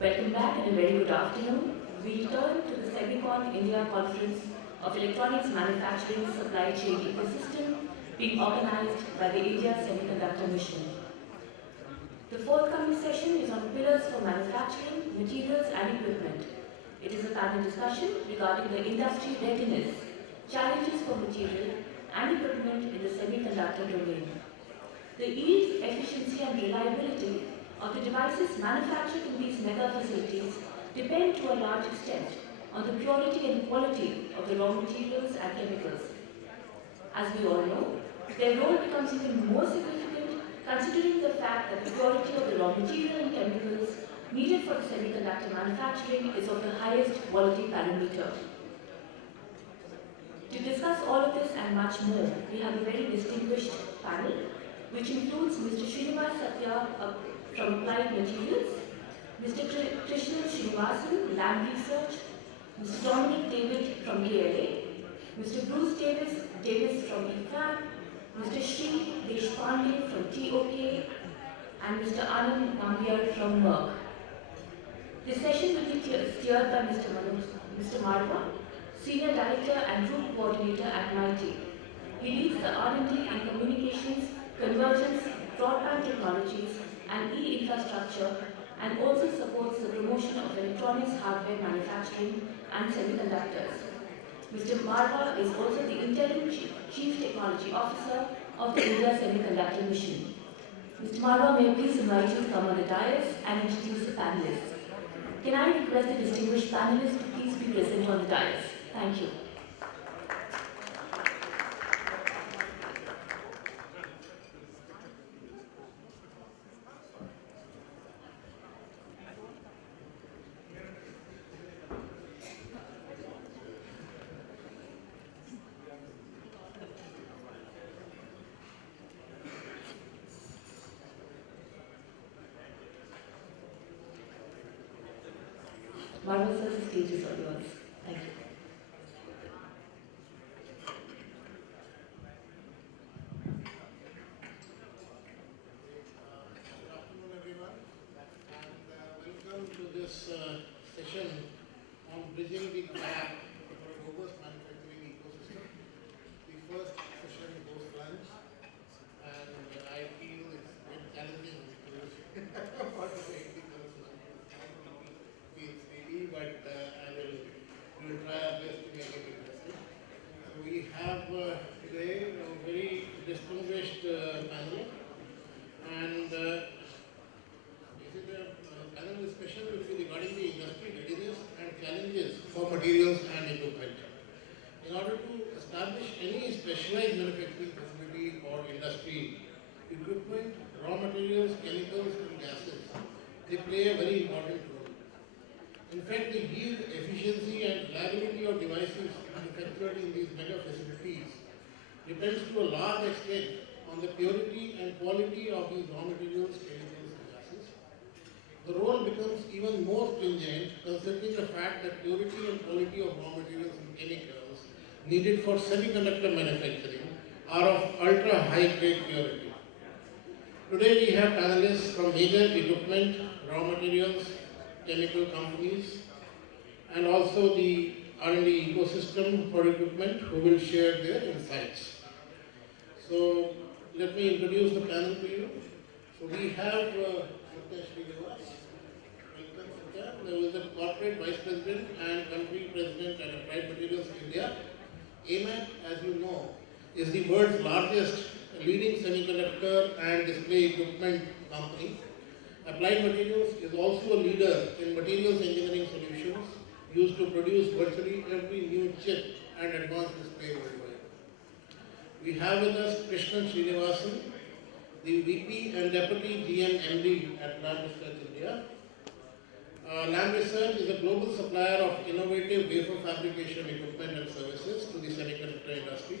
Welcome back and a very good afternoon. We return to the SemiconIndia Conference of Electronics Manufacturing Supply Chain Ecosystem being organized by the India Semiconductor Mission. The forthcoming session is on pillars for manufacturing, materials and equipment. It is a panel discussion regarding the industry readiness, challenges for material and equipment in the semiconductor domain. The yield, efficiency and reliability of the devices manufactured in these mega facilities depend to a large extent on the purity and quality of the raw materials and chemicals. As we all know, their role becomes even more significant considering the fact that the purity of the raw material and chemicals needed for the semiconductor manufacturing is of the highest quality parameter. To discuss all of this and much more, we have a very distinguished panel, which includes Mr. Srinivas Satya from Applied Materials, Mr. Krishna Srinivasan, Lab Research, Mr. Dominic David from KLA, Mr. Bruce Davis from EFAC, Mr. Sri Deshpande from TOK, and Mr. Anand Nambiar from Merck. This session will be steered by Mr. Marwa, Senior Director and Group Coordinator at MIT. He leads the R&D in communications, convergence, broadband technologies, and e-infrastructure, and also supports the promotion of electronics hardware manufacturing and semiconductors. Mr. Marwa is also the Interim Chief Technology Officer of the India Semiconductor Mission. Mr. Marwa, may I please invite you to come on the dais and introduce the panelists. Can I request the distinguished panelists to please be present on the dais? Thank you. Marwa, sir, the stage is all yours. Thank you. Good afternoon, everyone, and welcome to this session on bridging the gap for a robust manufacturing ecosystem. The first session post lunch, and I feel it's very challenging to participate in the session. Feels maybe, but we will try our best to make it interesting. So we have today a very distinguished panel, and panel discussion will be regarding the industry readiness and challenges for materials and equipment. In order to establish any specialized manufacturing facility or industry, equipment, raw materials, chemicals and gases, they play a very important role. In fact, the yield, efficiency and reliability of devices manufactured in these mega facilities depends to a large extent on the purity and quality of these raw materials, chemicals and gases. The role becomes even more stringent considering the fact that purity and quality of raw materials and chemicals needed for semiconductor manufacturing are of ultra high grade purity. Today we have panelists from major equipment, raw materials, chemical companies, and also the R&D ecosystem for equipment who will share their insights. So let me introduce the panel to you. So we have Satya Srinivas. Welcome, Satya. There was the Corporate Vice President and Country President at Applied Materials India. AMAT, as you know, is the world's largest leading semiconductor and display equipment company. Applied Materials is also a leader in materials engineering solutions used to produce virtually every new chip and advanced display worldwide. We have with us Krishna Srinivasan, the VP and Deputy GM MD at Lab Research India. Lab Research is a global supplier of innovative wafer fabrication equipment and services to the semiconductor industry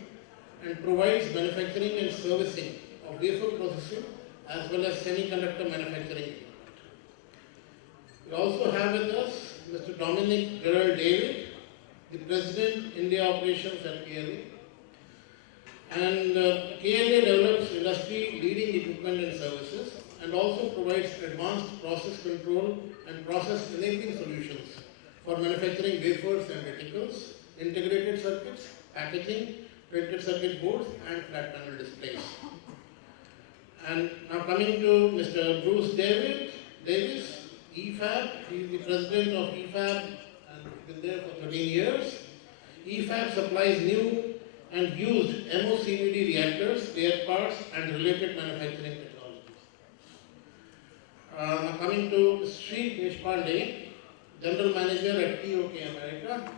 and provides manufacturing and servicing of wafer processing as well as semiconductor manufacturing equipment. We also have with us Mr. Dominic David, the President, India Operations at KLA. And KLA develops industry leading equipment and services and also provides advanced process control and process enabling solutions for manufacturing wafers and reticles, integrated circuits, packaging, printed circuit boards, and flat panel displays. And now coming to Mr. Bruce Davis, EFAB. He is the president of EFAB and been there for 13 years. EFAB supplies new and used MOCVD reactors, spare parts, and related manufacturing technologies. Now coming to Sri Deshpande, General Manager at TOK America.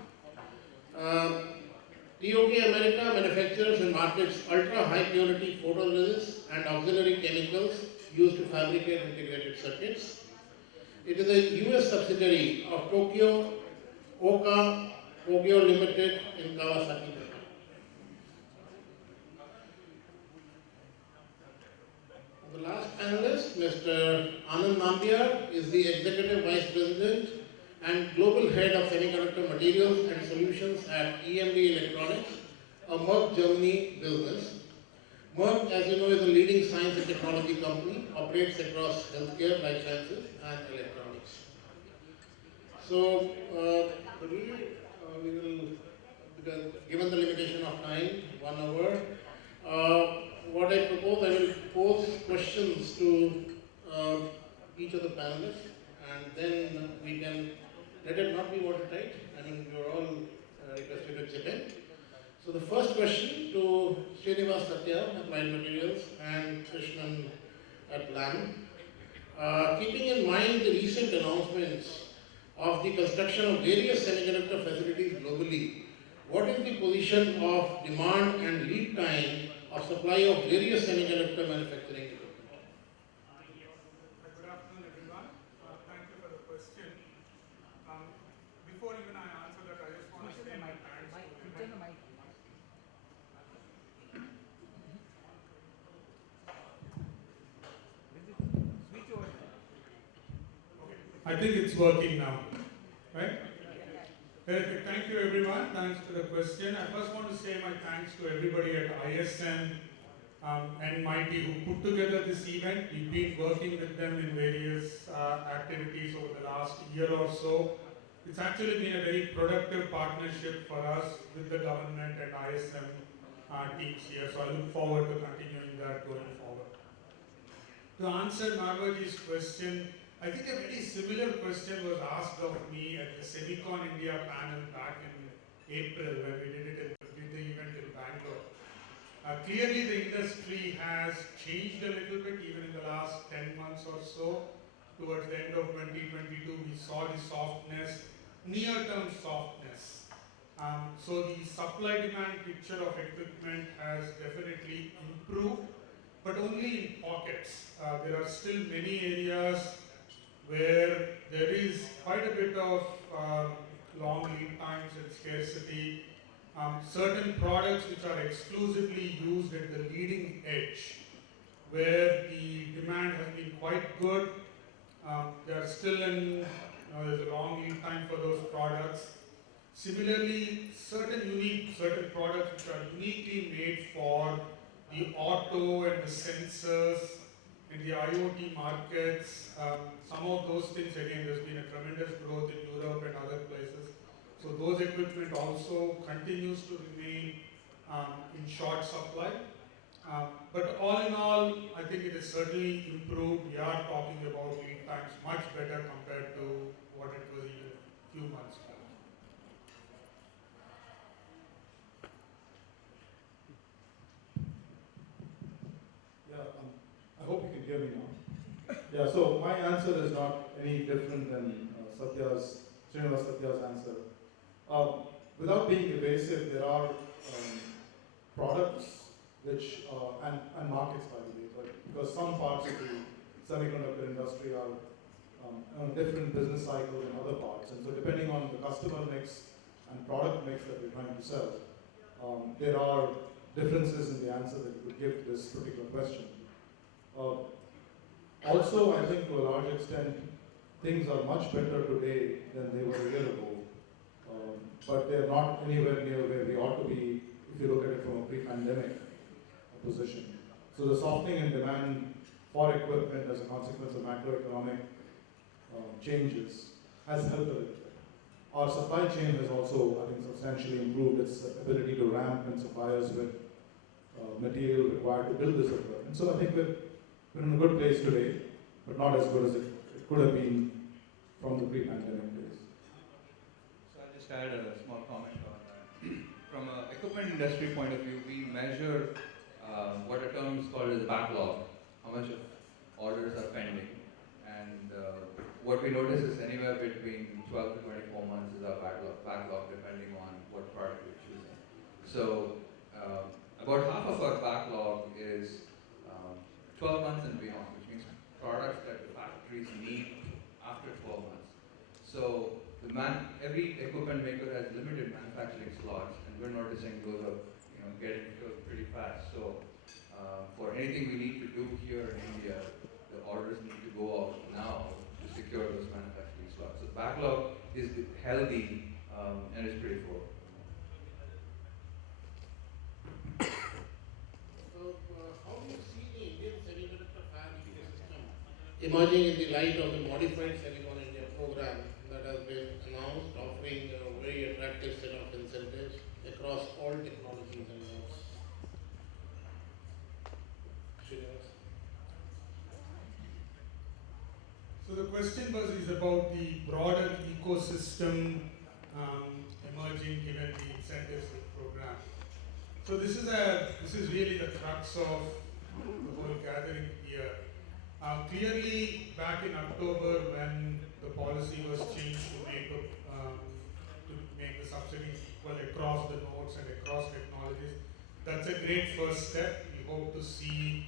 TOK America manufactures and markets ultra-high purity photoresist and auxiliary chemicals used to fabricate integrated circuits. It is a US subsidiary of Oka Kogyo Limited in Kawasaki, Japan. The last panelist, Mr. Anand Nambiar, is the Executive Vice President and Global Head of Semiconductor Materials and Solutions at EMD Electronics, a Merck Germany business. Merck, as you know, is a leading science and technology company, operates across healthcare, life sciences, and electronics. So, we will, given the limitation of time, 1 hour, what I propose, I will pose questions to each of the panelists, and then we can let it not be watertight. I mean, you're all requested to chip in. So the first question to Srinivas Satya, Applied Materials, and Krishnan at LAM. Keeping in mind the recent announcements of the construction of various semiconductor facilities globally, what is the position of demand and lead time of supply of various semiconductor manufacturing equipment? Good afternoon, everyone. Thank you for the question. Before even I answer that, I just want to say my thanks to everyone. I think it's working now, right? Perfect. Thank you, everyone. Thanks for the question. I first want to say my thanks to everybody at ISM and Mighty who put together this event. We've been working with them in various activities over the last year or so. It's actually been a very productive partnership for us with the government and ISM teams here. So I look forward to continuing that going forward. To answer Nagwaji's question, I think a very similar question was asked of me at the SemiconIndia panel back in April when we did the event in Bangalore. Clearly the industry has changed a little bit even in the last 10 months or so. Towards the end of 2022 we saw the softness, near-term softness. So the supply-demand picture of equipment has definitely improved, but only in pockets. There are still many areas where there is quite a bit of long lead times and scarcity. Certain products which are exclusively used at the leading edge, where the demand has been quite good. They are still in, there's a long lead time for those products. Similarly, certain products which are uniquely made for the auto and the sensors in the IoT markets, some of those things, again, there's been a tremendous growth in Europe and other places. So those equipment also continues to remain in short supply. But all in all, I think it has certainly improved. We are talking about lead times much better compared to what it was even a few months back. I hope you can hear me now. Yeah, so my answer is not any different than Srinivas Satya's answer. Without being evasive, there are products which, and markets by the way, but because some parts of the semiconductor industry are on a different business cycle than other parts. And so depending on the customer mix and product mix that we're trying to sell, there are differences in the answer that you could give to this particular question. Also, I think to a large extent, things are much better today than they were a year ago. But they're not anywhere near where we ought to be if you look at it from a pre-pandemic position. So the softening in demand for equipment as a consequence of macroeconomic changes has helped a little bit. Our supply chain has also, I think, substantially improved its ability to ramp and supply us with material required to build this equipment. So I think we're in a good place today, but not as good as it could have been from the pre-pandemic days. So I'll just add a small comment on that. From an equipment industry point of view, we measure what a term is called as backlog, how much of orders are pending. And what we notice is anywhere between 12 to 24 months is our backlog depending on what product we're choosing. So about half of our backlog is 12 months and beyond, which means products that the factories need after 12 months. So every equipment maker has limited manufacturing slots, and we're noticing those are getting filled pretty fast. So for anything we need to do here in India, the orders need to go out now to secure those manufacturing slots. So backlog is healthy and is pretty full. How do you see the Indian semiconductor fab ecosystem emerging in the light of the modified SemiconIndia program that has been announced, offering a very attractive set of incentives across all technologies and nodes? So the question is about the broader ecosystem emerging given the incentives of the program. So this is really the crux of the whole gathering here. Clearly, back in October, when the policy was changed to make the subsidies equal across the nodes and across technologies, that's a great first step. We hope to see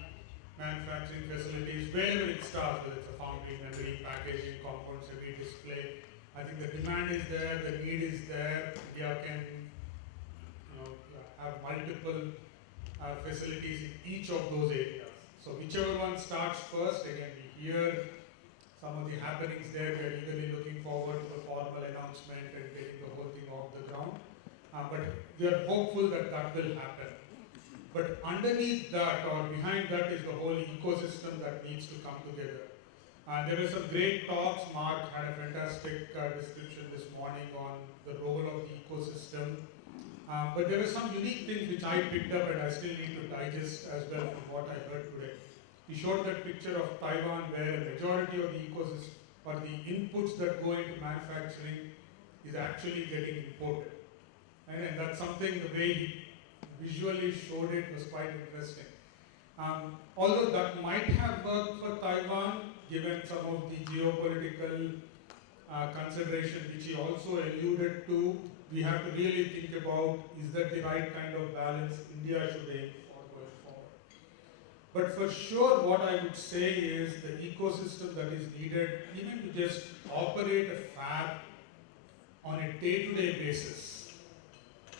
manufacturing facilities wherever it starts, whether it's a foundry, memory, packaging, components, every display. I think the demand is there, the need is there. India can have multiple facilities in each of those areas. So whichever one starts first, again, we hear some of the happenings there. We are eagerly looking forward to the formal announcement and getting the whole thing off the ground. But we are hopeful that that will happen. But underneath that or behind that is the whole ecosystem that needs to come together. There were some great talks. Mark had a fantastic description this morning on the role of the ecosystem. But there were some unique things which I picked up and I still need to digest as well from what I heard today. He showed that picture of Taiwan where a majority of the ecosystem or the inputs that go into manufacturing is actually getting imported. And that's something, the way he visually showed it was quite interesting. Although that might have worked for Taiwan, given some of the geopolitical consideration which he also alluded to, we have to really think about, is that the right kind of balance India should aim for going forward. But for sure, what I would say is the ecosystem that is needed, even to just operate a fab on a day-to-day basis,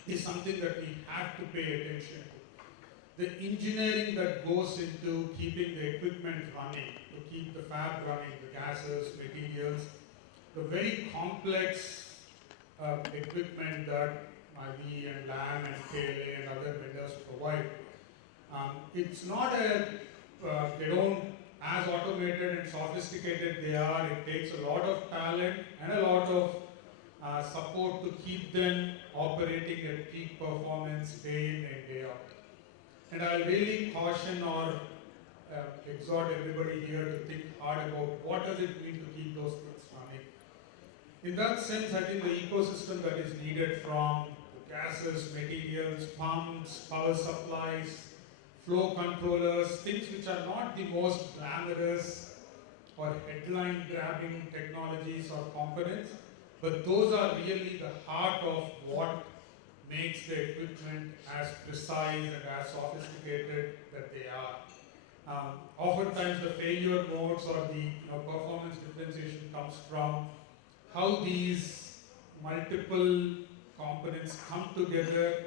is something that we have to pay attention to. The engineering that goes into keeping the equipment running, to keep the fab running, the gases, materials, the very complex equipment that we and LAM and KLA and other vendors provide. It's not they don't, as automated and sophisticated they are, it takes a lot of talent and a lot of support to keep them operating at peak performance day in and day out. And I'll really caution or exhort everybody here to think hard about what does it mean to keep those things running. In that sense, I think the ecosystem that is needed from the gases, materials, pumps, power supplies, flow controllers, things which are not the most glamorous or headline grabbing technologies or components, but those are really the heart of what makes the equipment as precise and as sophisticated that they are. Oftentimes the failure modes or the performance differentiation comes from how these multiple components come together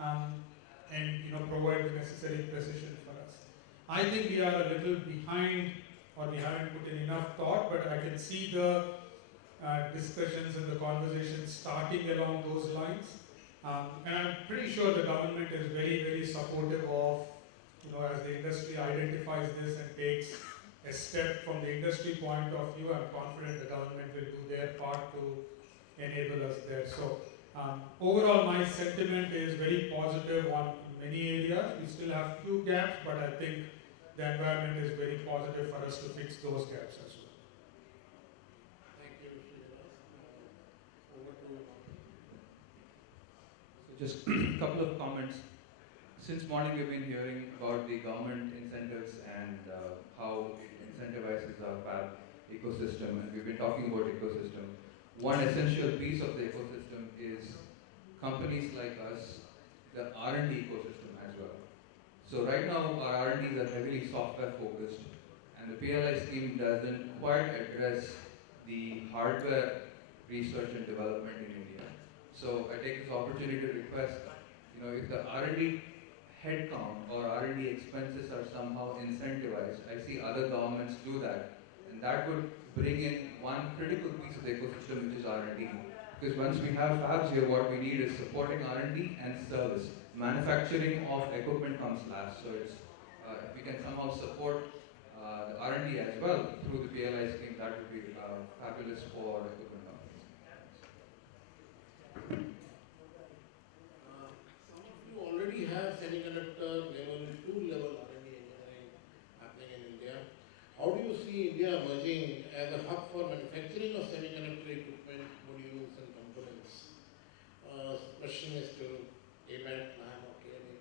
and provide the necessary precision for us. I think we are a little behind, or we haven't put in enough thought, but I can see the discussions and the conversations starting along those lines. And I'm pretty sure the government is very, very supportive of, as the industry identifies this and takes a step from the industry point of view. I'm confident the government will do their part to enable us there. So overall, my sentiment is very positive on many areas. We still have few gaps, but I think the environment is very positive for us to fix those gaps as well. Thank you, Srinivas. Over to So just a couple of comments. Since morning we've been hearing about the government incentives and how it incentivizes our fab ecosystem, and we've been talking about ecosystem. One essential piece of the ecosystem is companies like us, the R&D ecosystem as well. So right now our R&Ds are heavily software focused, and the PLI scheme doesn't quite address the hardware research and development in India. So I take this opportunity to request, if the R&D headcount or R&D expenses are somehow incentivized. I see other governments do that, and that would bring in one critical piece of the ecosystem, which is R&D. Because once we have fabs here, what we need is supporting R&D and service. Manufacturing of equipment comes last, so it's, if we can somehow support the R&D as well through the PLI scheme, that would be fabulous for equipment companies. some of you already have semiconductor level 2 level R&D engineering happening in India. How do you see India emerging as a hub for manufacturing of semiconductor equipment, modules and components? Question is to AMAT, LAM or KLA.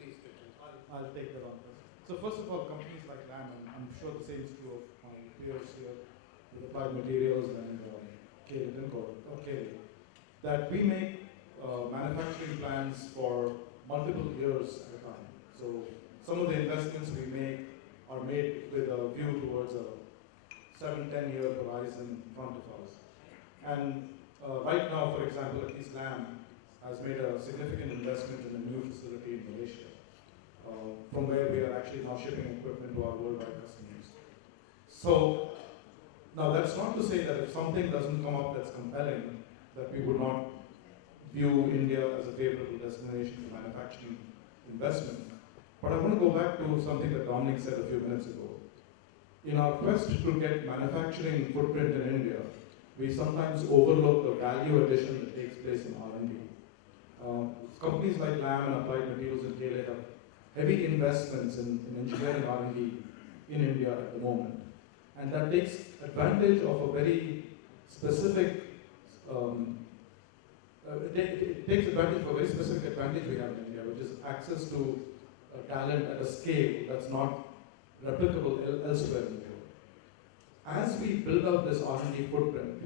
Please continue. I'll take that on. So first of all, companies like LAM, and I'm sure the same is true of my peers here with Applied Materials and KLA, that we make manufacturing plans for multiple years at a time. So some of the investments we make are made with a view towards a 7-10 year horizon in front of us. And right now, for example, at least LAM has made a significant investment in a new facility in Malaysia, from where we are actually now shipping equipment to our worldwide customers. So now that's not to say that if something doesn't come up that's compelling, that we would not view India as a favorable destination for manufacturing investment. But I want to go back to something that Dominic said a few minutes ago. In our quest to get manufacturing footprint in India, we sometimes overlook the value addition that takes place in R&D. Companies like LAM and Applied Materials and KLA have heavy investments in engineering R&D in India at the moment. And that takes advantage of a very specific, it takes advantage of a very specific advantage we have in India, which is access to talent at a scale that's not replicable elsewhere in the world. As we build out this R&D footprint,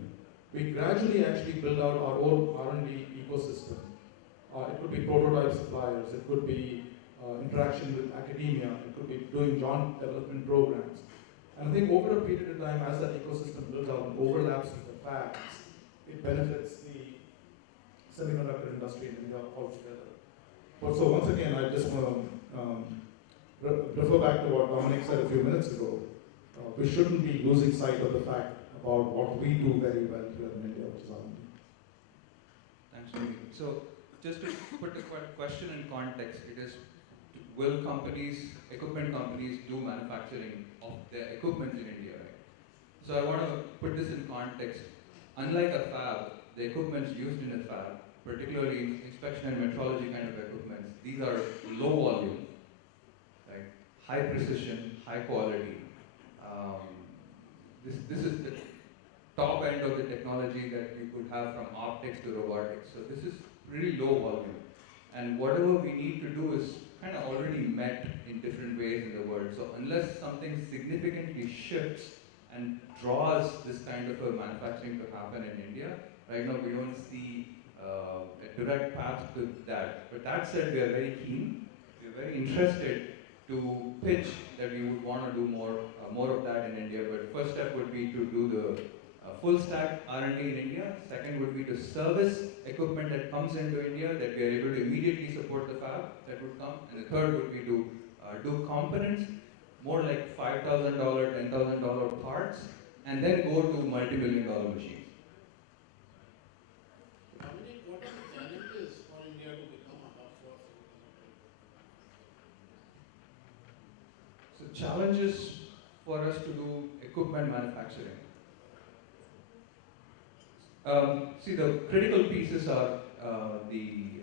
we gradually actually build out our own R&D ecosystem. It could be prototype suppliers, it could be interaction with academia, it could be doing joint development programs. And I think over a period of time, as that ecosystem builds out and overlaps with the fabs, it benefits the semiconductor industry in India altogether. But so once again, I just want to refer back to what Dominic said a few minutes ago. We shouldn't be losing sight of the fact about what we do very well here in India, which is R&D. Thanks, Jimmy. So just to put the question in context, it is, will equipment companies do manufacturing of their equipment in India, right? So I want to put this in context. Unlike a fab, the equipments used in a fab, particularly inspection and metrology kind of equipments, these are low volume, right? High precision, high quality. This is the top end of the technology that you could have, from optics to robotics. So this is really low volume. And whatever we need to do is kind of already met in different ways in the world. So unless something significantly shifts and draws this kind of a manufacturing to happen in India, right now we don't see a direct path to that. But that said, we are very keen, we are very interested to pitch that we would want to do more of that in India. But first step would be to do the full stack R&D in India. Second would be to service equipment that comes into India, that we are able to immediately support the fab that would come. And the third would be to do components, more like $5,000, $10,000 parts, and then go to multi-million-dollar machines. Dominic, what are the challenges for India to become a hub for semiconductor? So challenges for us to do equipment manufacturing. See, the critical pieces are the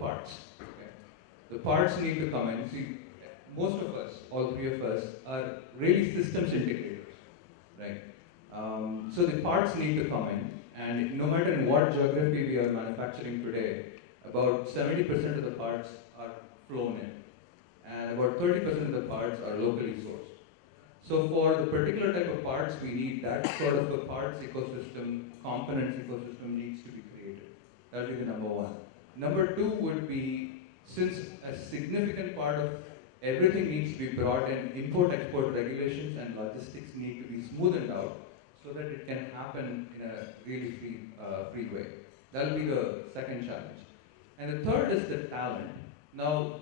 parts. Okay? The parts need to come in. See, most of us, all three of us, are really systems integrators, right? So the parts need to come in, and no matter in what geography we are manufacturing today, about 70% of the parts are flown in, and about 30% of the parts are locally sourced. So for the particular type of parts, we need that sort of a parts ecosystem, components ecosystem needs to be created. That would be the number one. Number two would be, since a significant part of everything needs to be brought in, import-export regulations and logistics need to be smoothened out so that it can happen in a really free way. That will be the second challenge. And the third is the talent. Now,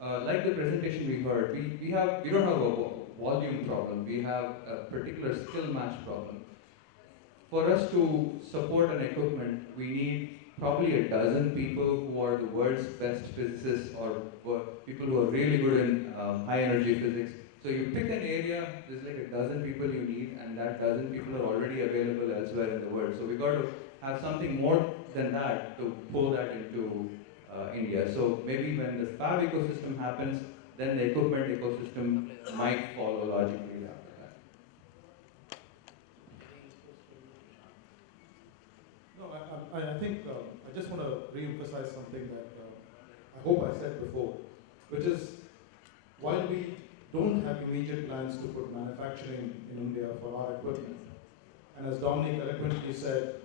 like the presentation we heard, we don't have a volume problem, we have a particular skill match problem. For us to support an equipment, we need probably a dozen people who are the world's best physicists or people who are really good in high energy physics. So you pick an area, there's like a dozen people you need, and that dozen people are already available elsewhere in the world. So we got to have something more than that to pull that into India. So maybe when the fab ecosystem happens, then the equipment ecosystem might follow logically after that. No, I think I just want to re-emphasize something that I hope I said before, which is while we don't have immediate plans to put manufacturing in India for our equipment, and as Dominic eloquently said,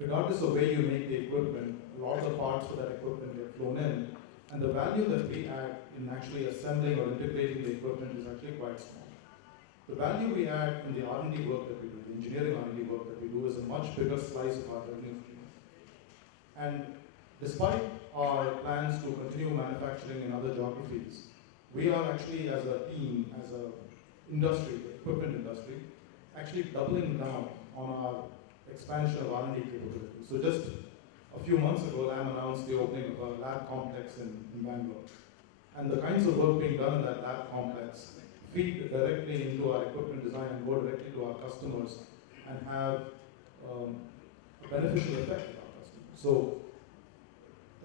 regardless of where you make the equipment, a lot of the parts for that equipment get flown in, and the value that we add in actually assembling or integrating the equipment is actually quite small. The value we add in the R&D work that we do, the engineering R&D work that we do, is a much bigger slice of our revenue stream. And despite our plans to continue manufacturing in other geographies, we are actually, as a team, as an industry, the equipment industry, actually doubling down on our expansion of R&D capabilities. So just a few months ago, Lam announced the opening of a lab complex in Bangalore. And the kinds of work being done in that lab complex feed directly into our equipment design and go directly to our customers and have a beneficial effect on our customers. So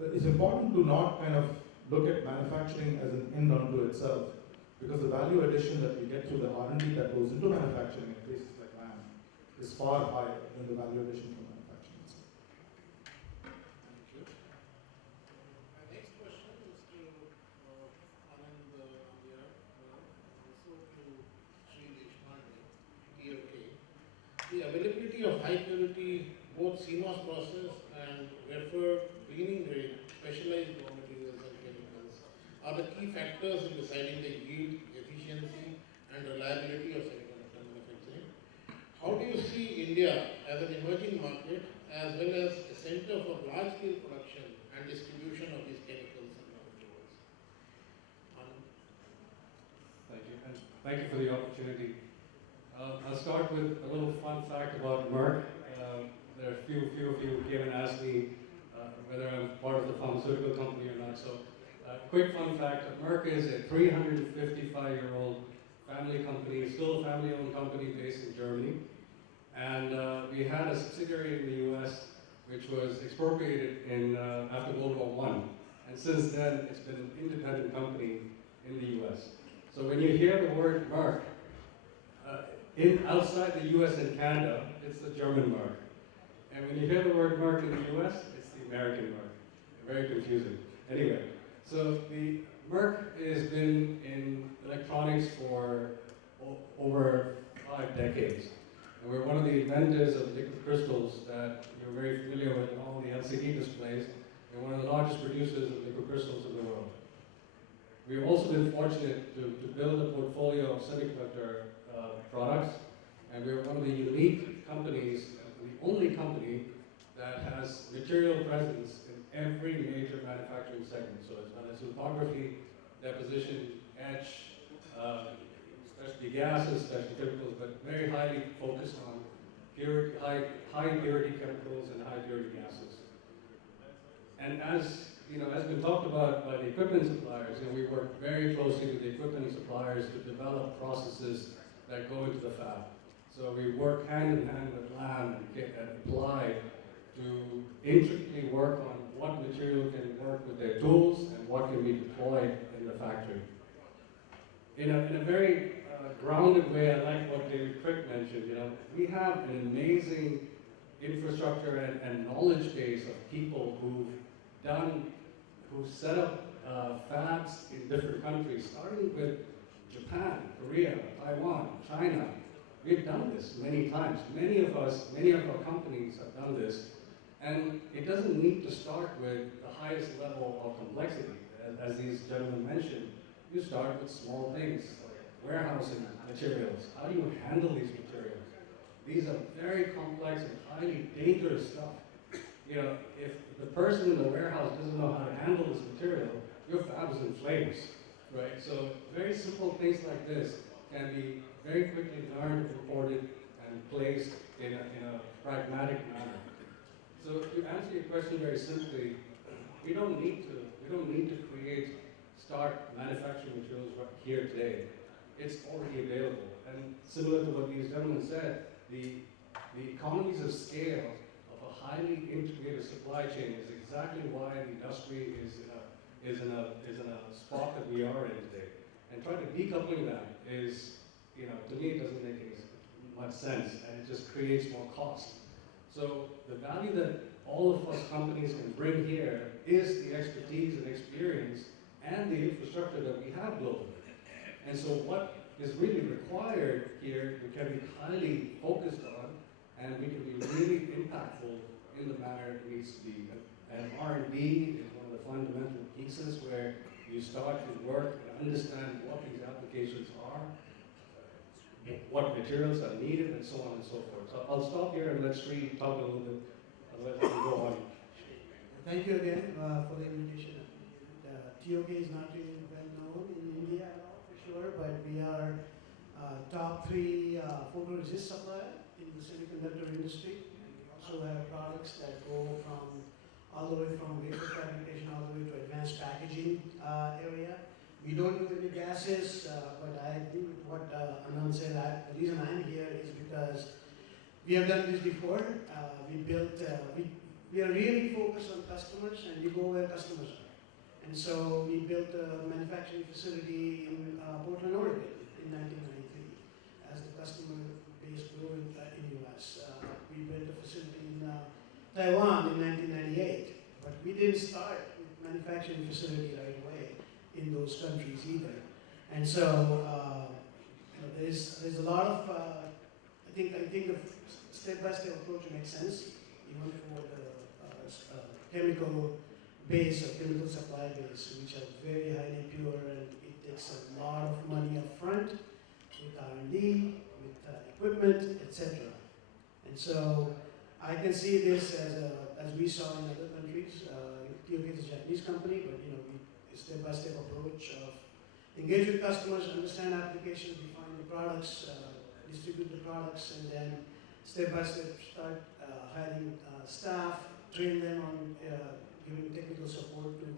it's important to not kind of look at manufacturing as an end unto itself, because the value addition that we get through the R&D that goes into manufacturing in places like Lam is far higher than the value addition from manufacturing itself. Thank you. My next question is to Anand Nambiar, also to Sri Deshpande, TOK. The availability of high purity, both CMOS process and wafer cleaning grade, specialized raw materials and chemicals are the key factors in deciding the yield, efficiency and reliability of semiconductor manufacturing. How do you see India as an emerging market as well as a center for large-scale production and distribution of these chemicals around the world? Thank you, and thank you for the opportunity. I'll start with a little fun fact about Merck. There are a few of you who came and asked me whether I'm part of the pharmaceutical company or not. So, quick fun fact, Merck is a 355-year-old family company, still a family-owned company based in Germany. And we had a subsidiary in the US which was expropriated after World War I. And since then, it's been an independent company in the US. So when you hear the word Merck, outside the US and Canada, it's the German Merck. And when you hear the word Merck in the US, it's the American Merck. Very confusing. Anyway, so the Merck has been in electronics for over 5 decades. And we're one of the inventors of liquid crystals that you're very familiar with, all the LCD displays. We're one of the largest producers of liquid crystals in the world. We've also been fortunate to build a portfolio of semiconductor products, and we're one of the unique companies, the only company that has material presence in every major manufacturing segment. So it's not lithography, deposition, etch, specialty gases, specialty chemicals, but very highly focused on high purity chemicals and high purity gases. And as has been talked about by the equipment suppliers, we work very closely with the equipment suppliers to develop processes that go into the fab. So we work hand in hand with Lam and apply to intricately work on what material can work with their tools and what can be deployed in the factory. In a very grounded way, I like what David Crick mentioned. We have an amazing infrastructure and knowledge base of people who've set up fabs in different countries, starting with Japan, Korea, Taiwan, China. We've done this many times. Many of our companies have done this. And it doesn't need to start with the highest level of complexity. As these gentlemen mentioned, you start with small things, like warehousing materials. How do you handle these materials? These are very complex and highly dangerous stuff. If the person in the warehouse doesn't know how to handle this material, your fab is in flames, right? So very simple things like this can be very quickly learned, reported, and placed in a pragmatic manner. So to answer your question very simply, we don't need to start manufacturing materials right here today. It's already available. And similar to what these gentlemen said, the economies of scale of a highly integrated supply chain is exactly why the industry is in a spot that we are in today. And trying to decoupling that is, to me, it doesn't make much sense, and it just creates more cost. So the value that all of us companies can bring here is the expertise and experience and the infrastructure that we have globally. And so what is really required here, we can be highly focused on, and we can be really impactful in the manner it needs to be. And R&D is one of the fundamental pieces where you start to work and understand what these applications are, what materials are needed, and so on and so forth. So I'll stop here and let Sri talk a little bit, and let me go on. Thank you again for the invitation. TOK is not really well known in India at all, for sure, but we are top 3 photoresist supplier in the semiconductor industry. We also have products that go all the way from wafer fabrication all the way to advanced packaging area. We don't use any gases, but I agree with what Anand said. The reason I'm here is because we have done this before. We are really focused on customers, and we go where customers are. And so we built a manufacturing facility in Portland, Oregon in 1993 as the customer base grew in US. We built a facility in Taiwan in 1998, but we didn't start with manufacturing facility right away in those countries either. And so there's a lot of, I think the step-by-step approach makes sense, even for the chemical base or chemical supply base, which are very highly pure, and it takes a lot of money up front with R&D, with equipment, etc. And so I can see this as we saw in other countries. TOK is a Japanese company, but we step-by-step approach of engage with customers, understand applications, define the products, distribute the products, and then step-by-step start hiring staff, train them on giving technical support to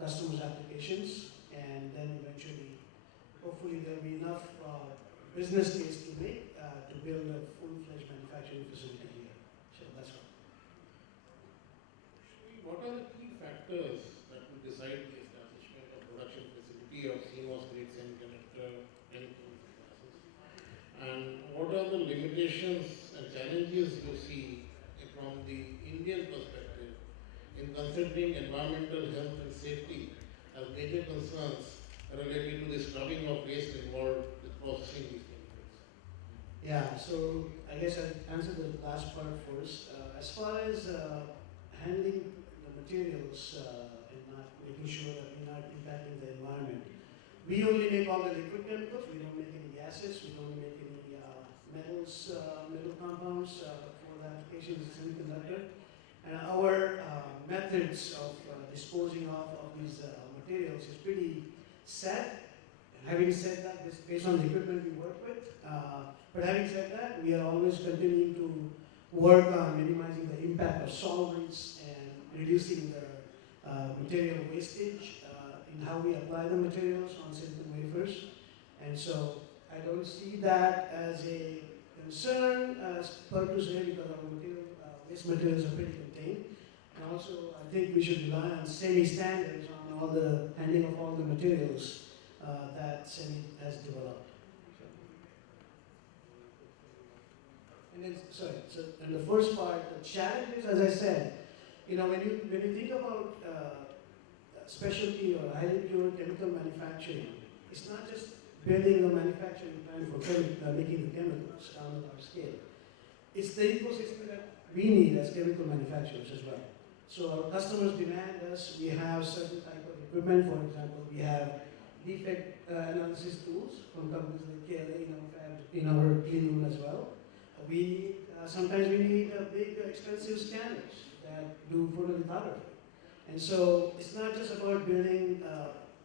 customers' applications, and then eventually, hopefully there'll be enough business case to make to build a full-fledged manufacturing facility here. So that's all. What are the key factors that will decide the establishment of production facility of CMOS-grade semiconductor chemical gases? And what are the limitations and challenges you see from the Indian perspective in considering environmental health and safety as major concerns related to the scrubbing of waste involved with processing these chemicals? Yeah, so I guess I'll answer the last part first. As far as handling the materials and not making sure that we're not impacting the environment, we only make all the liquid chemicals. We don't make any gases. We don't make any metals, metal compounds for the applications of semiconductor. And our methods of disposing of these materials is pretty set. Having said that, this based on the equipment we work with. But having said that, we are always continuing to work on minimizing the impact of solvents and reducing the material wastage in how we apply the materials on silicon wafers. And so I don't see that as a concern as per to say, because our material, waste materials are pretty contained. And also, I think we should rely on SEMI standards on all the handling of all the materials that SEMI has developed. And then, sorry, so and the first part, the challenges, as I said, when you think about specialty or highly pure chemical manufacturing, it's not just building a manufacturing plant for making the chemicals on a large scale. It's the ecosystem that we need as chemical manufacturers as well. So our customers demand us, we have certain type of equipment. For example, we have defect analysis tools from companies like KLA in our clean room as well. Sometimes we need big, expensive scanners that do photolithography. And so it's not just about building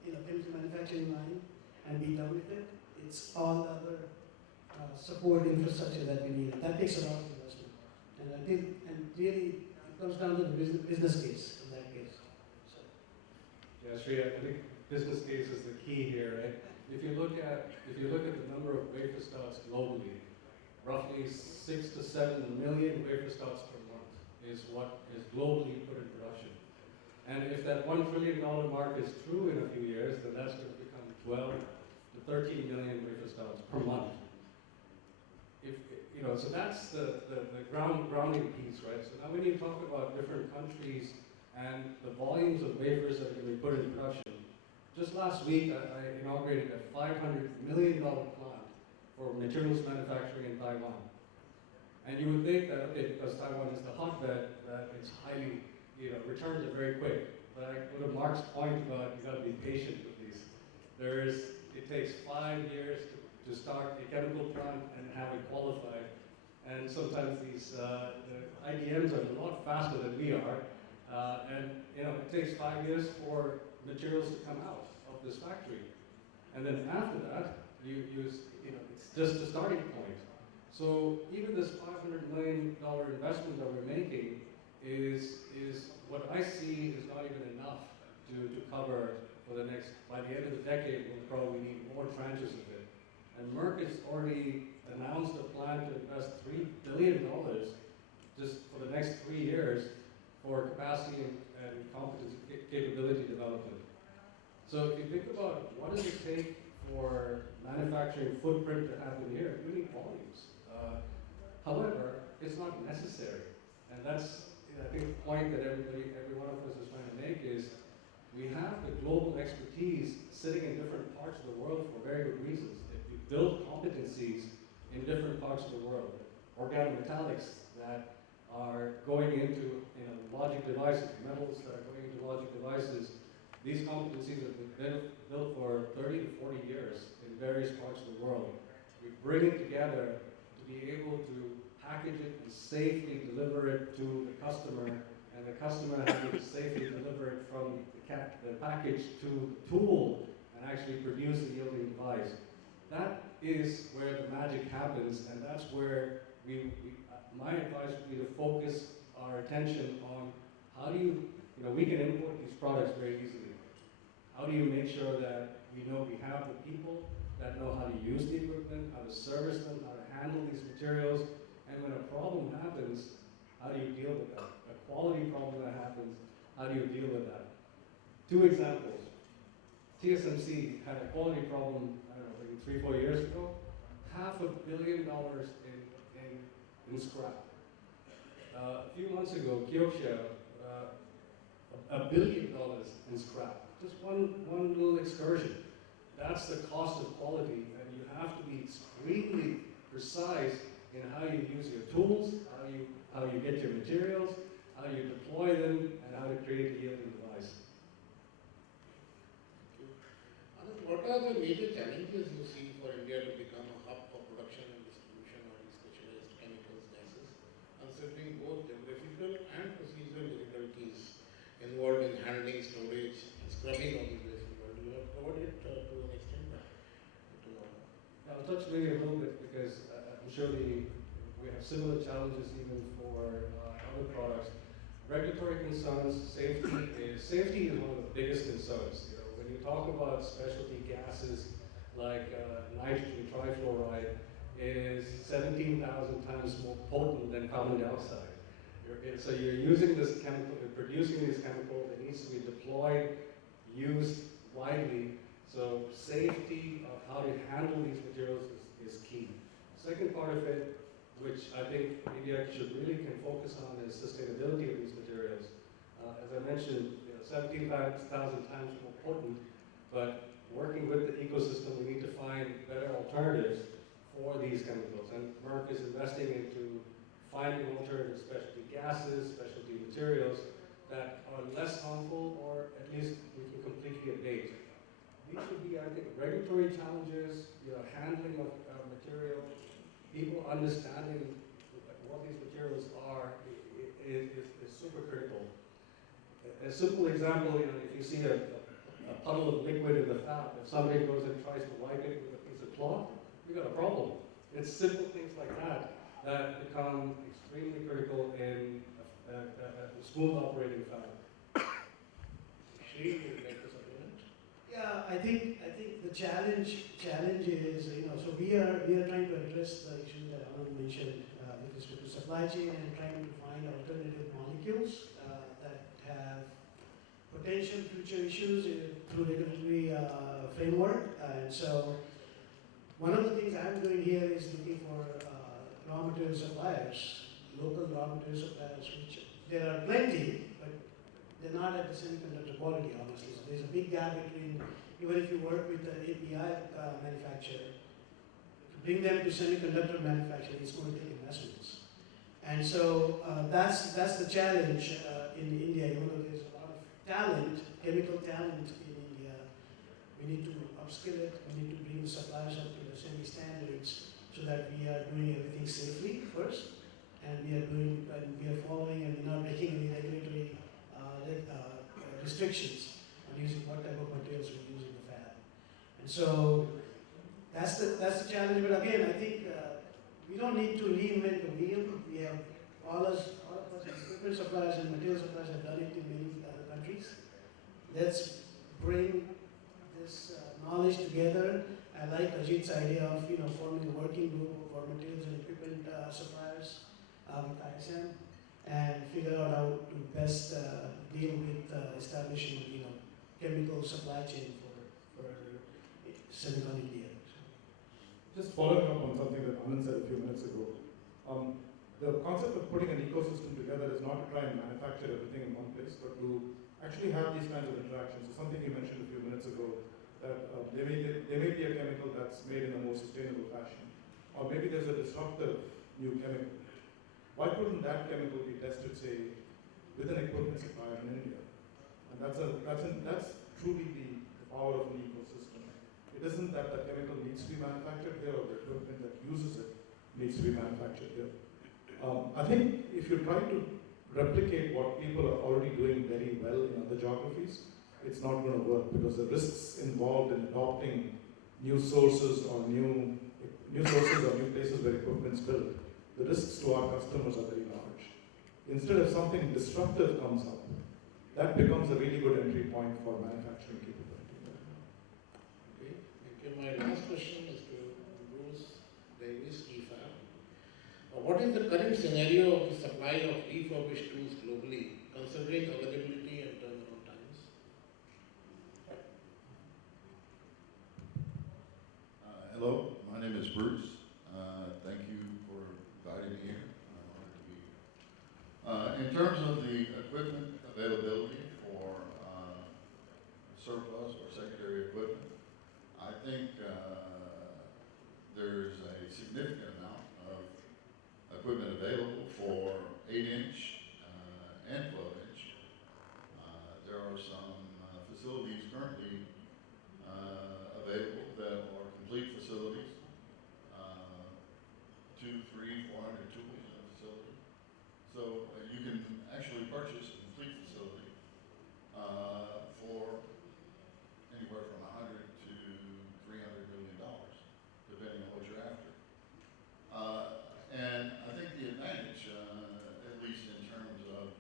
chemical manufacturing line and be done with it. It's all the other support infrastructure that we need. That takes a lot of investment. And I think, and really, it comes down to the business case in that case. So. Yeah, Sri, I think business case is the key here, right? If you look at the number of wafer starts globally, roughly 6 to 7 million wafer starts per month is what is globally put in production. And if that $1 trillion mark is true in a few years, then that's going to become 12 to 13 million wafer starts per month. So that's the grounding piece, right? So now when you talk about different countries and the volumes of wafers that are going to be put in production, just last week I inaugurated a $500 million plant for materials manufacturing in Taiwan. And you would think that, okay, because Taiwan is the hotbed, that it's highly, returns are very quick. But I go to Mark's point about you got to be patient with these. It takes 5 years to start a chemical plant and have it qualified. And sometimes these the IDMs are a lot faster than we are. And it takes 5 years for materials to come out of this factory. And then after that, it's just a starting point. So even this $500 million investment that we're making is what I see is not even enough to cover for the next, by the end of the decade, we'll probably need more tranches of it. And Merck has already announced a plan to invest $3 billion just for the next 3 years for capacity and competence capability development. So if you think about what does it take for manufacturing footprint to happen here, you need volumes. However, it's not necessary. And that's, I think, the point that every one of us is trying to make is we have the global expertise sitting in different parts of the world for very good reasons. If we build competencies in different parts of the world, organometallics that are going into logic devices, metals that are going into logic devices, these competencies have been built for 30 to 40 years in various parts of the world. We bring it together to be able to package it and safely deliver it to the customer, and the customer has to safely deliver it from the package to the tool and actually produce the yielding device. That is where the magic happens, and that's where my advice would be to focus our attention on how do you, we can import these products very easily. How do you make sure that we have the people that know how to use the equipment, how to service them, how to handle these materials, and when a problem happens, how do you deal with that? A quality problem that happens, how do you deal with that? 2 examples. TSMC had a quality problem, I don't know, maybe 3-4 years ago. $500 million in scrap. A few months ago, Kioxia, $1 billion in scrap. Just one little excursion. That's the cost of quality, and you have to be extremely precise in how you use your tools, how you get your materials, how you deploy them, and how to create a yielding device. Anand, what are the major challenges you see for India to become a hub for production and distribution of these specialized chemicals, gases, considering both geographical and procedural difficulties involved in handling, storage, and scrubbing of these waste materials? You have covered it to an extent, but I'll touch maybe a little bit because I'm sure we have similar challenges even for other products. Regulatory concerns, safety is one of the biggest concerns. You know, when you talk about specialty gases like nitrogen trifluoride is 17,000 times more potent than carbon dioxide. So you're using this chemical, you're producing these chemicals, it needs to be deployed, used widely. So safety of how to handle these materials is key. Second part of it, which I think India can focus on, is sustainability of these materials. As I mentioned, 17,000 times more potent, but working with the ecosystem, we need to find better alternatives for these chemicals. And Merck is investing into finding alternative specialty gases, specialty materials that are less harmful, or at least we can completely abate. These should be, I think, regulatory challenges, handling of material, people understanding what these materials are is super critical. A simple example, if you see a puddle of liquid in the fab, if somebody goes and tries to wipe it with a piece of cloth, you got a problem. It's simple things like that that become extremely critical in a smooth operating fab. Shri, you would like to supplement? Yeah, I think the challenge is, so we are trying to address the issue that Anand mentioned with respect to supply chain and trying to find alternative molecules that have potential future issues through regulatory framework. And so one of the things I'm doing here is looking for raw material suppliers, local raw material suppliers, which there are plenty, but they're not at the semiconductor quality, honestly. So there's a big gap between, even if you work with the API manufacturer, to bring them to semiconductor manufacturing, it's going to take investments. And so that's the challenge in India. Even though there's a lot of talent, chemical talent in India, we need to upskill it. We need to bring the suppliers up to the semi standards so that we are doing everything safely first, and we are following, and we're not making any regulatory restrictions on using what type of materials we use in the fab. And so that's the challenge. But again, I think we don't need to reinvent the wheel. We have all of us, equipment suppliers and material suppliers have done it in many other countries. Let's bring this knowledge together. I like Ajit's idea of forming a working group for materials and equipment suppliers with ISM and figure out how to best deal with establishing chemical supply chain for SemiconIndia. Just following up on something that Anand said a few minutes ago. The concept of putting an ecosystem together is not to try and manufacture everything in one place, but to actually have these kinds of interactions. So something you mentioned a few minutes ago, that there may be a chemical that's made in a more sustainable fashion, or maybe there's a disruptive new chemical. Why couldn't that chemical be tested, say, with an equipment supplier in India? And that's truly the power of an ecosystem. It isn't that the chemical needs to be manufactured here, or the equipment that uses it needs to be manufactured here. I think if you try to replicate what people are already doing very well in other geographies, it's not going to work, because the risks involved in adopting new sources or new places where equipment is built, the risks to our customers are very large. Instead, if something disruptive comes up, that becomes a really good entry point for manufacturing capability. Okay, thank you. My last question is to Bruce Davis, EFAB. What is the current scenario of the supply of refurbished tools globally, considering availability and turnaround times? Hello, my name is Bruce. Thank you for inviting me here. In terms of the equipment availability for surplus or secondary equipment, I think there's a significant amount of equipment available for 8-inch and 12-inch. There are some facilities currently available that are complete facilities, 200, 300, 400 tools in a facility. So you can actually purchase a complete facility for anywhere from $100 to $300 million, depending on what you're after. And I think the advantage, at least in terms of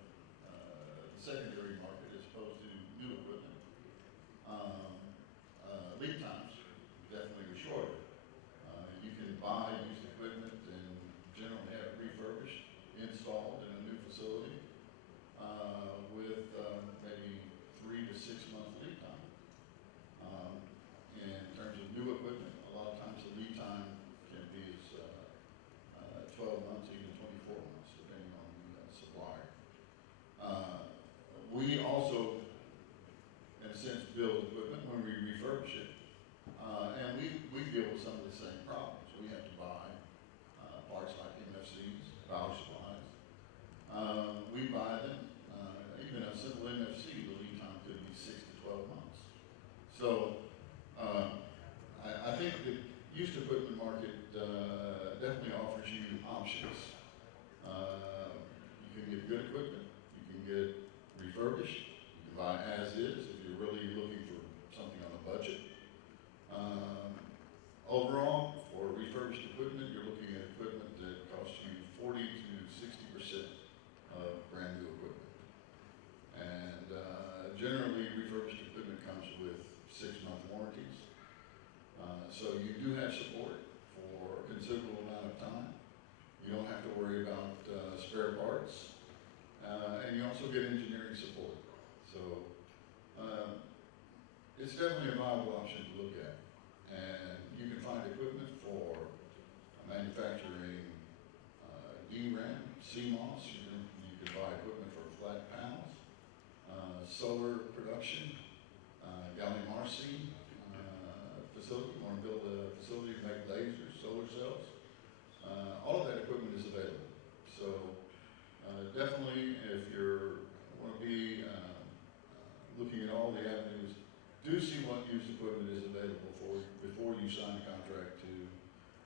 good equipment. You can get refurbished. You can buy as is if you're really looking for something on a budget. Overall, for refurbished equipment, you're looking at equipment that costs you 40 to 60% of brand new equipment. And generally, refurbished equipment comes with 6-month warranties. So you do have support for a considerable amount of time. You don't have to worry about spare parts. And you also get engineering support. So it's definitely a viable option to look at. And you can find equipment for manufacturing DRAM, CMOS. You can buy equipment for flat panels, solar production, gallium arsenide facility. You want to build a facility to make lasers, solar cells. All of that equipment is available. So definitely, if you want to be looking at all the avenues, do see what used equipment is available for you before you sign a contract to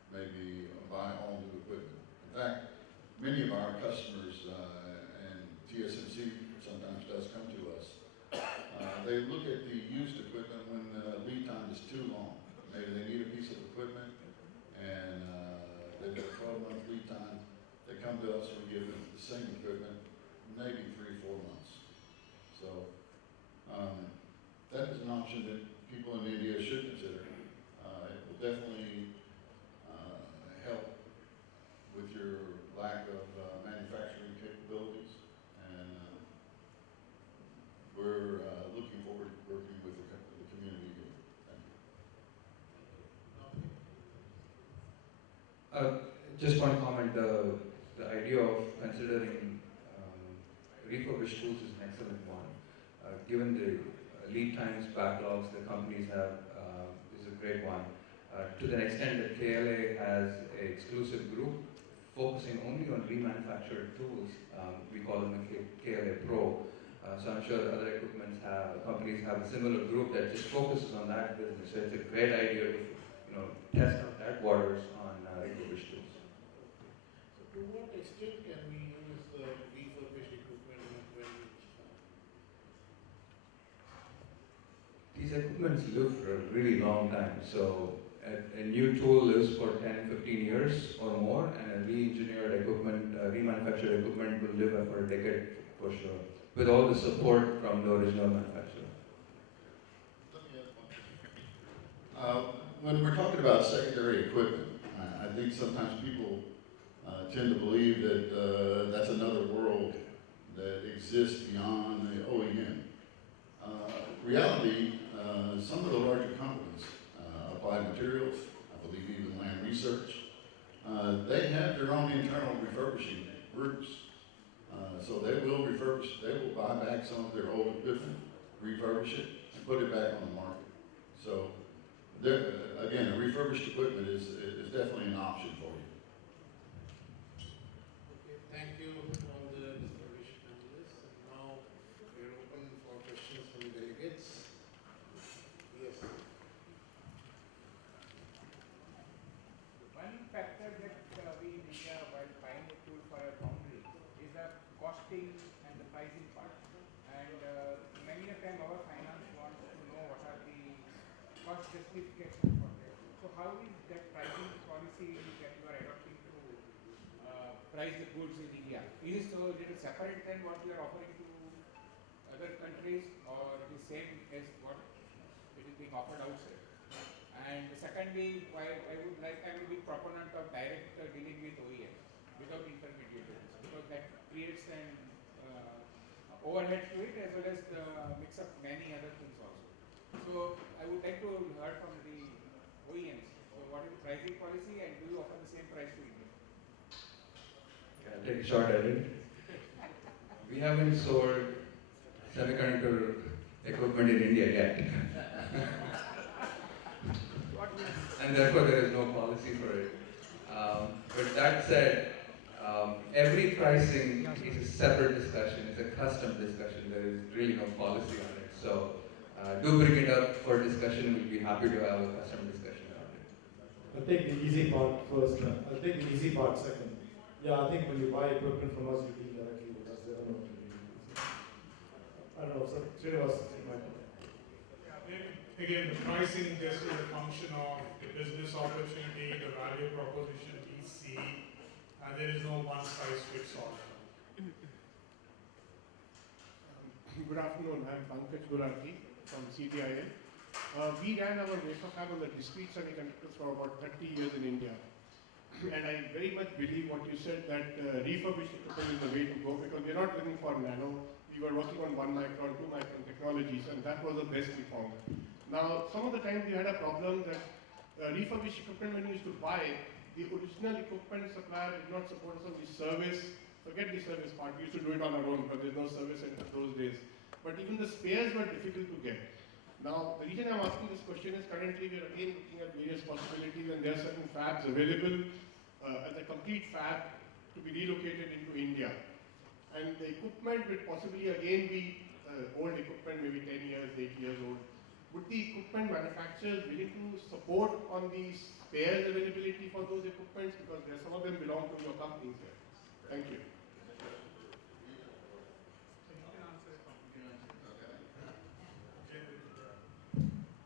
maybe buy all new equipment. In fact, many of our customers and TSMC sometimes does come to us. They look at the used equipment when the lead time is too long. Maybe they need a piece of equipment and they've got a 12-month lead time. They come to us, we give them the same equipment, maybe 3 or 4 months. So that is an option that people in India should consider. It will definitely help with your lack of manufacturing capabilities, and we're looking forward to working with the community here. Thank you. Just one comment, the idea of considering refurbished tools is an excellent one. Given the lead times, backlogs the companies have, is a great one. To the extent that KLA has an exclusive group focusing only on remanufactured tools, we call them KLA Pro. So I'm sure other companies have a similar group that just focuses on that business. So it's a great idea to test out that waters on refurbished tools. So to what extent can we use refurbished equipment when These equipments live for a really long time. So a new tool lives for 10, 15 years or more, and a re-engineered equipment, remanufactured equipment will live for a decade for sure, with all the support from the original manufacturer. Let me add one. When we're talking about secondary equipment, I think sometimes people tend to believe that that's another world that exists beyond the OEM. Reality, some of the larger companies, Applied Materials, I believe even Lam Research, they have their own internal refurbishing groups. So they will refurbish, they will buy back some of their old equipment, refurbish it, and put it back on the market. So again, refurbished equipment is definitely an option for you. Okay, thank you all the distinguished panelists. And now we're open for questions from delegates. Yes. One factor that we in India, while buying a tool for a foundry, is the costing and the pricing part. And many a time our finance wants to know what are the cost justification for that. So how is that pricing policy that you are adopting to price the goods in India? Is it so little separate than what you are offering to other countries, or the same as what it is being offered outside? And secondly, I would like, I'm a big proponent of direct dealing with OEMs without intermediaries, because that creates an overhead to it, as well as the mix of many other things also. So I would like to hear from the OEMs. So what is the pricing policy, and do you offer the same price to India? Can I take a shot at it? We haven't sold semiconductor equipment in India yet. And therefore there is no policy for it. But that said, every pricing is a separate discussion, it's a custom discussion, there is really no policy on it. So do bring it up for discussion, we'll be happy to have a custom discussion on it. I'll take the easy part first, I'll take the easy part second. Yeah, I think when you buy equipment from us, you deal directly with us. they don't know what to do. I don't know, so Srinivas, Again, the pricing just is a function of the business opportunity, the value proposition we see, and there is no one size fits all. Good afternoon, I'm Pankaj Gulati from CTIA. We ran our wafer fab on the discrete semiconductors for about 30 years in India. And I very much believe what you said, that refurbished equipment is the way to go, because we're not looking for nano. We were working on 1 micron, 2 micron technologies, and that was the best we found. Now, some of the times we had a problem that refurbished equipment, when you used to buy, the original equipment supplier did not support us on the service. Forget the service part, we used to do it on our own because there's no service center those days. But even the spares were difficult to get. Now, the reason I'm asking this question is currently we're again looking at various possibilities, and there are certain fabs available as a complete fab to be relocated into India. And the equipment will possibly again be old equipment, maybe 10 years, 8 years old. Would the equipment manufacturers willing to support on the spares availability for those equipments? Because some of them belong to your companies here. Thank you.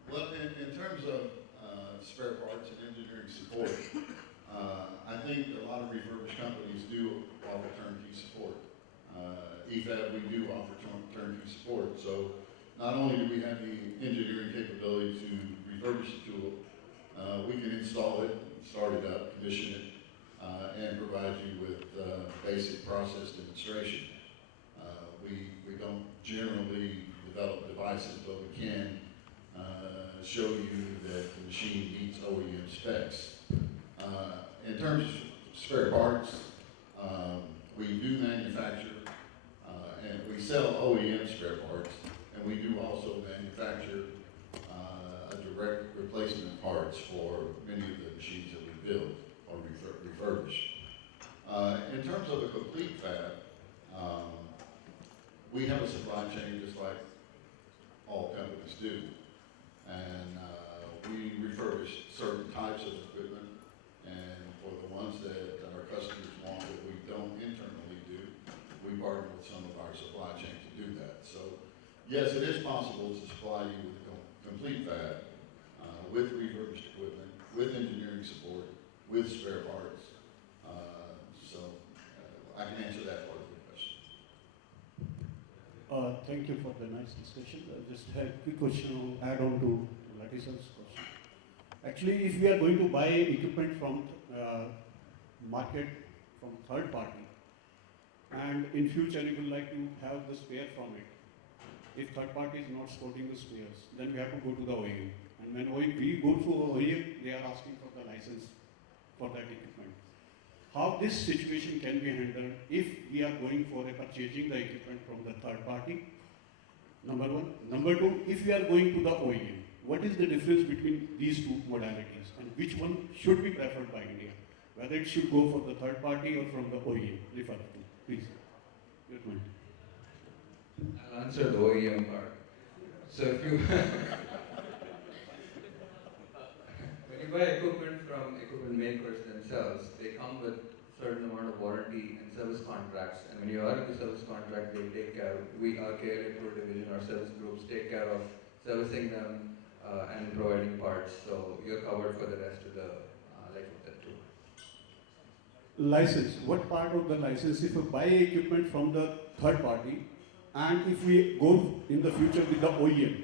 Well, in terms of spare parts and engineering support, I think a lot of refurbished companies do offer turnkey support. EFAB, we do offer turnkey support. So not only do we have the engineering capability to refurbish the tool, we can install it, start it up, commission it, and provide you with basic process demonstration. We don't generally develop devices, but we can show you that the machine meets OEM specs. In terms of spare parts, we do manufacture and we sell OEM spare parts, and we do also manufacture a direct replacement parts for many of the machines that we build or refurbish. In terms of a complete fab, we have a supply chain just like all companies do. And we refurbish certain types of equipment, and for the ones that our customers want that we don't internally do, we partner with some of our supply chain to do that. So yes, it is possible to supply you with a complete fab, with refurbished equipment, with engineering support, with spare parts. I can answer that part of the question. Thank you for the nice discussion. I just had a quick question to add on to Latisha's question. Actually, if we are going to buy equipment from market from third party, and in future we would like to have the spare from it, if third party is not supporting the spares, then we have to go to the OEM. And when we go to OEM, they are asking for the license for that equipment. How this situation can be handled if we are going for purchasing the equipment from the third party? Number one. Number two, if we are going to the OEM, what is the difference between these two modalities, and which one should be preferred by India? Whether it should go for the third party or from the OEM referred to. Please, your point. I'll answer the OEM part. So if you when you buy equipment from equipment makers themselves, they come with certain amount of warranty and service contracts. And when you are in the service contract, they take care of, our KLA Pro division, our service groups take care of servicing them and providing parts. So you're covered for the rest of the life of that tool. License. What part of the license? If we buy equipment from the third party, and if we go in the future with the OEM,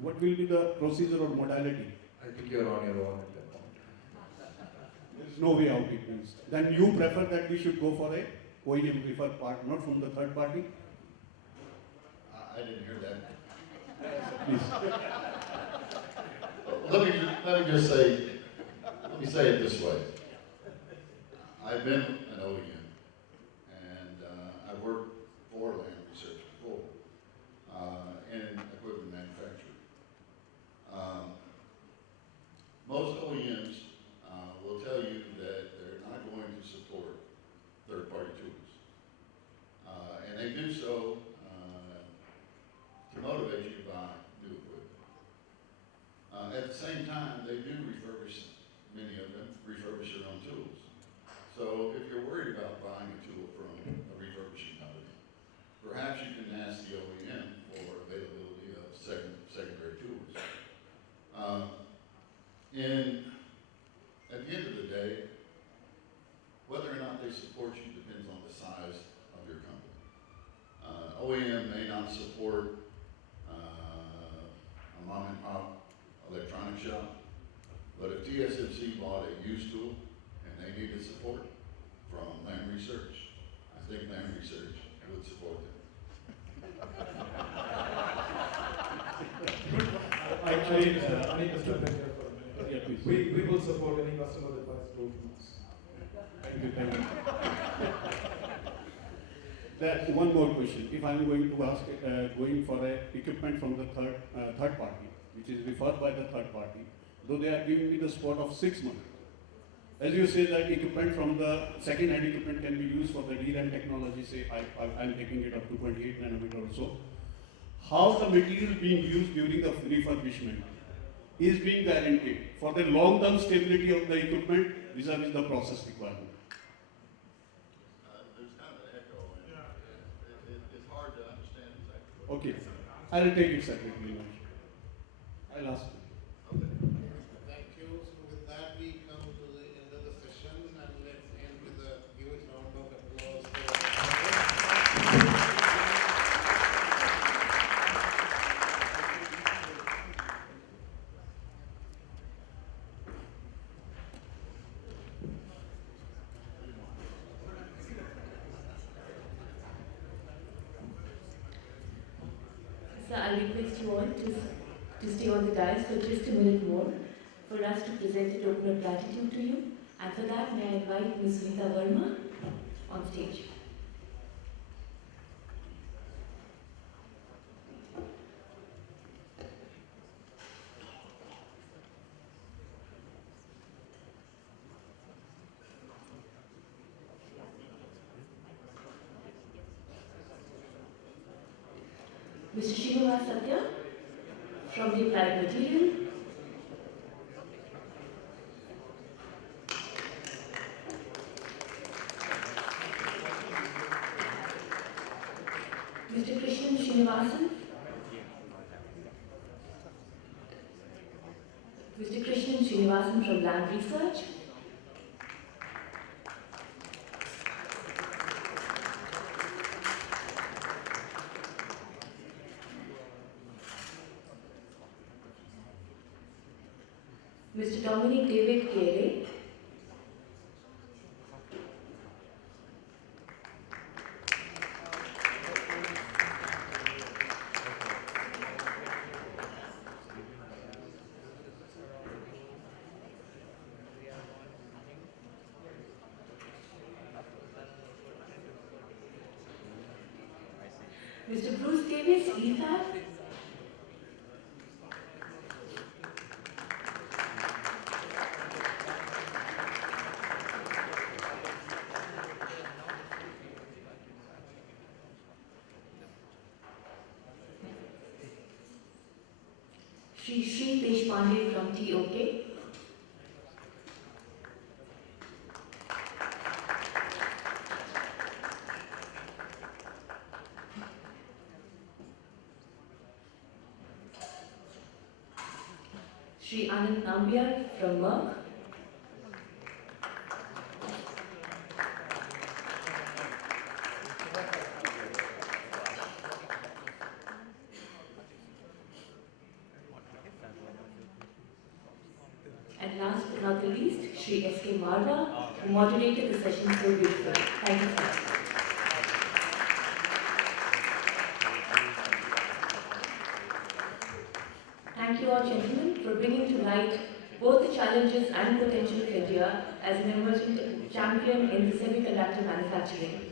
what will be the procedure or modality? I think you're on your own at that point. There's no way out it means. Then you prefer that we should go for a OEM preferred part, not from the third party? I didn't hear that. Please. Let me just say, let me say it this way. I've been an OEM, and I've worked for Lam Research before in equipment manufacturing. Most OEMs will tell you that they're not going to support third-party tools, and they do so to motivate you to buy new equipment. At the same time, they do refurbish, many of them refurbish their own tools. So if you're worried about buying a tool from a refurbishing company, perhaps you can ask the OEM for availability of secondary tools. And at the end of the day, whether or not they support you depends on the size of your company. OEM may not support a mom and pop electronic shop, but if TSMC bought a used tool and they needed support from Lam Research, I think Lam Research would support them. Actually, I need to step in here for a minute. Yeah, please. We will support any customer that buys tool from us. Thank you, thank you. That one more question. If I'm going to ask, going for a equipment from the third party, which is referred by the third party, though they are giving me the spot of 6 months. As you say that equipment from the second-hand equipment can be used for the DRAM technology, say I'm taking it up to 28 nanometer or so. How the material being used during the refurbishment is being guaranteed for the long-term stability of the equipment vis-a-vis the process requirement. There's kind of an echo, and it's hard to understand exactly what. Okay, I'll take it separately. I'll ask. Okay. Thank you. So with that, we come to the end of the session, and let's end with a huge round of applause for. So I request you all to stay on the dais for just a minute more for us to present a token of gratitude to you. And for that, may I invite Ms. Rita Verma on stage. Mr. Srinivas Satya from the Applied Material. Mr. Krishnan Srinivasan. Mr. Krishnan Srinivasan from Lam Research. Mr. Dominic David Kere. Mr. Bruce Davis, EFAB. Sri Deshpande from TOK. Sri Anand Nambiar from Merck. And last but not the least, Sri S.K. Marva, who moderated the session so beautifully. Thank you, sir. Thank you all, gentlemen, for bringing to light both the challenges and potential of India as an emerging champion in the semiconductor manufacturing.